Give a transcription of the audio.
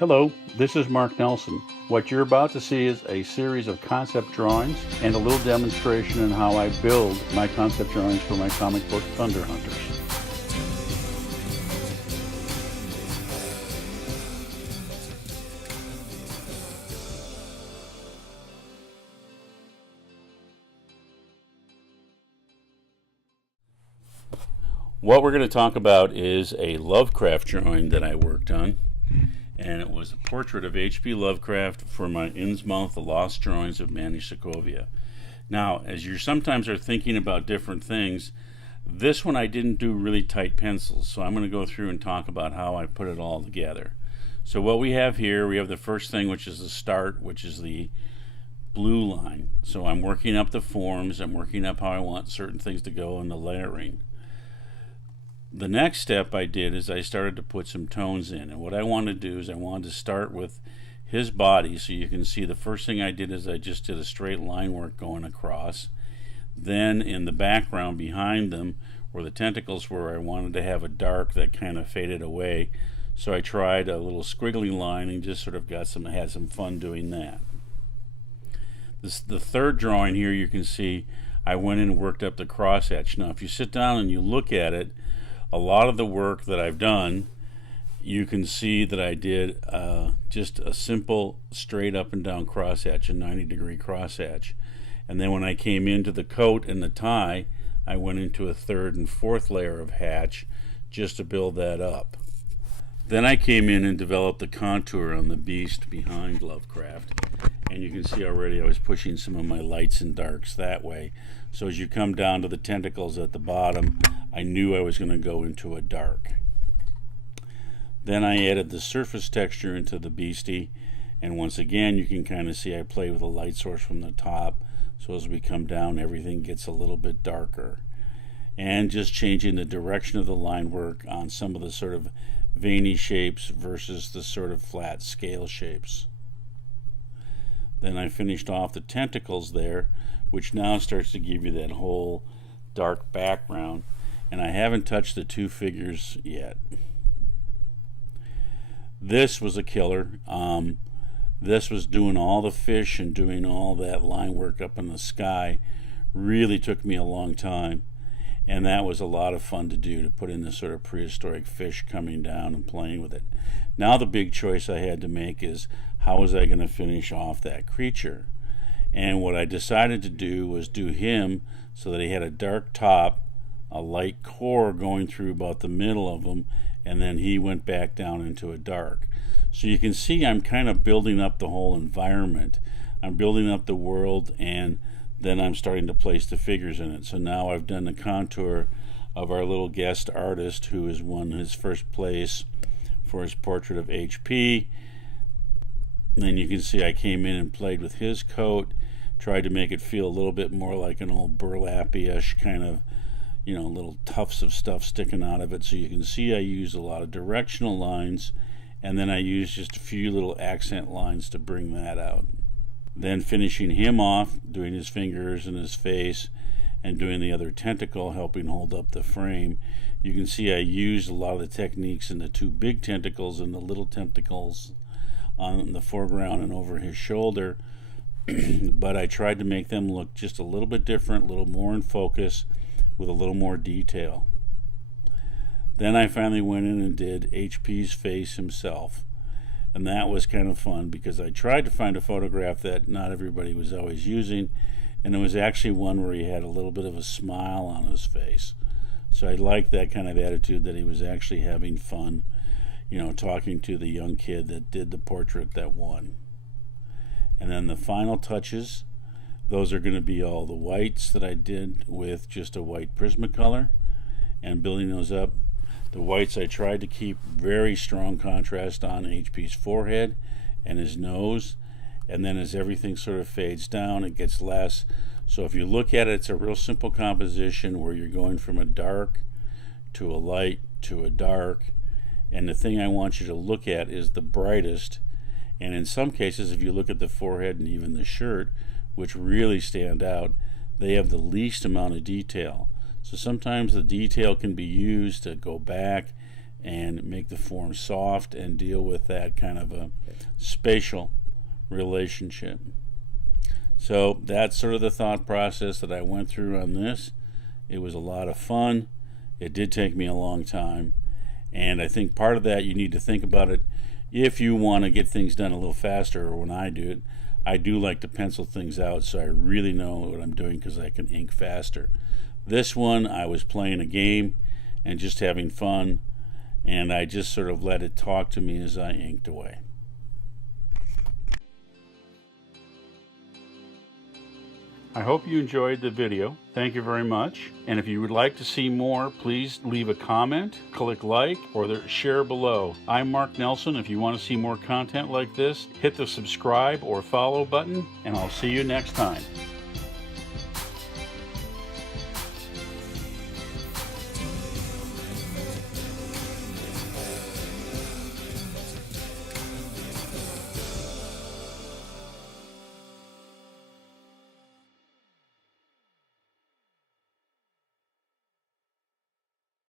Hello, this is Mark Nelson. What you're about to see is a series of concept drawings and a little demonstration on how I build my concept drawings for my comic book Thunder Hunters. What we're going to talk about is a Lovecraft drawing that I worked on, and it was a portrait of H.P. Lovecraft for my Innsmouth, The Lost Drawings of Manny Sokovia. Now, as you sometimes are thinking about different things, this one I didn't do really tight pencils, so I'm going to go through and talk about how I put it all together. So what we have here, we have the first thing, which is the start, which is the blue line. So I'm working up the forms, I'm working up how I want certain things to go in the layering. The next step I did is I started to put some tones in, and what I wanted to do is I wanted to start with his body. So you can see the first thing I did is I just did a straight line work going across. Then in the background behind them where the tentacles were, I wanted to have a dark that kind of faded away, so I tried a little squiggly line and just sort of had some fun doing that. The third drawing here, you can see I went in and worked up the crosshatch. Now if you sit down and you look at it, a lot of the work that I've done, you can see that I did just a simple straight up and down crosshatch, a 90-degree crosshatch. And then when I came into the coat and the tie, I went into a third and fourth layer of hatch just to build that up. Then I came in and developed the contour on the beast behind Lovecraft. And you can see already I was pushing some of my lights and darks that way. So as you come down to the tentacles at the bottom, I knew I was going to go into a dark. Then I added the surface texture into the beastie, and once again you can kind of see I play with a light source from the top, so as we come down everything gets a little bit darker. And just changing the direction of the line work on some of the sort of veiny shapes versus the sort of flat scale shapes. Then I finished off the tentacles there, which now starts to give you that whole dark background. And I haven't touched the two figures yet. This was a killer. This was doing all the fish and doing all that line work up in the sky. Really took me a long time. And that was a lot of fun to do, to put in this sort of prehistoric fish coming down and playing with it. Now the big choice I had to make is, how was I going to finish off that creature? And what I decided to do was do him so that he had a dark top, a light core going through about the middle of him, and then he went back down into a dark. So you can see I'm kind of building up the whole environment. I'm building up the world, and then I'm starting to place the figures in it. So now I've done the contour of our little guest artist who has won his first place for his portrait of HP. And then you can see I came in and played with his coat, tried to make it feel a little bit more like an old burlappy-ish kind of, you know, little tufts of stuff sticking out of it. So you can see I use a lot of directional lines, and then I use just a few little accent lines to bring that out. Then finishing him off, doing his fingers and his face, and doing the other tentacle helping hold up the frame. You can see I used a lot of the techniques in the two big tentacles and the little tentacles on the foreground and over his shoulder, but I tried to make them look just a little bit different, a little more in focus, with a little more detail. Then I finally went in and did HP's face himself, and that was kind of fun because I tried to find a photograph that not everybody was always using, and it was actually one where he had a little bit of a smile on his face. So I liked that kind of attitude, that he was actually having fun, you know, talking to the young kid that did the portrait that won. And then the final touches, those are going to be all the whites that I did with just a white Prismacolor, and building those up. The whites I tried to keep very strong contrast on HP's forehead and his nose, and then as everything sort of fades down it gets less. So if you look at it, it's a real simple composition where you're going from a dark to a light to a dark, and the thing I want you to look at is the brightest. And in some cases, if you look at the forehead and even the shirt, which really stand out, they have the least amount of detail. So sometimes the detail can be used to go back and make the form soft and deal with that kind of a spatial relationship. So that's sort of the thought process that I went through on this. It was a lot of fun. It did take me a long time, and I think part of that, you need to think about it if you want to get things done a little faster, or when I do it, I do like to pencil things out so I really know what I'm doing because I can ink faster. This one, I was playing a game and just having fun, and I just sort of let it talk to me as I inked away. I hope you enjoyed the video. Thank you very much. And if you would like to see more, please leave a comment, click like, or share below. I'm Mark Nelson. If you want to see more content like this, hit the subscribe or follow button, and I'll see you next time.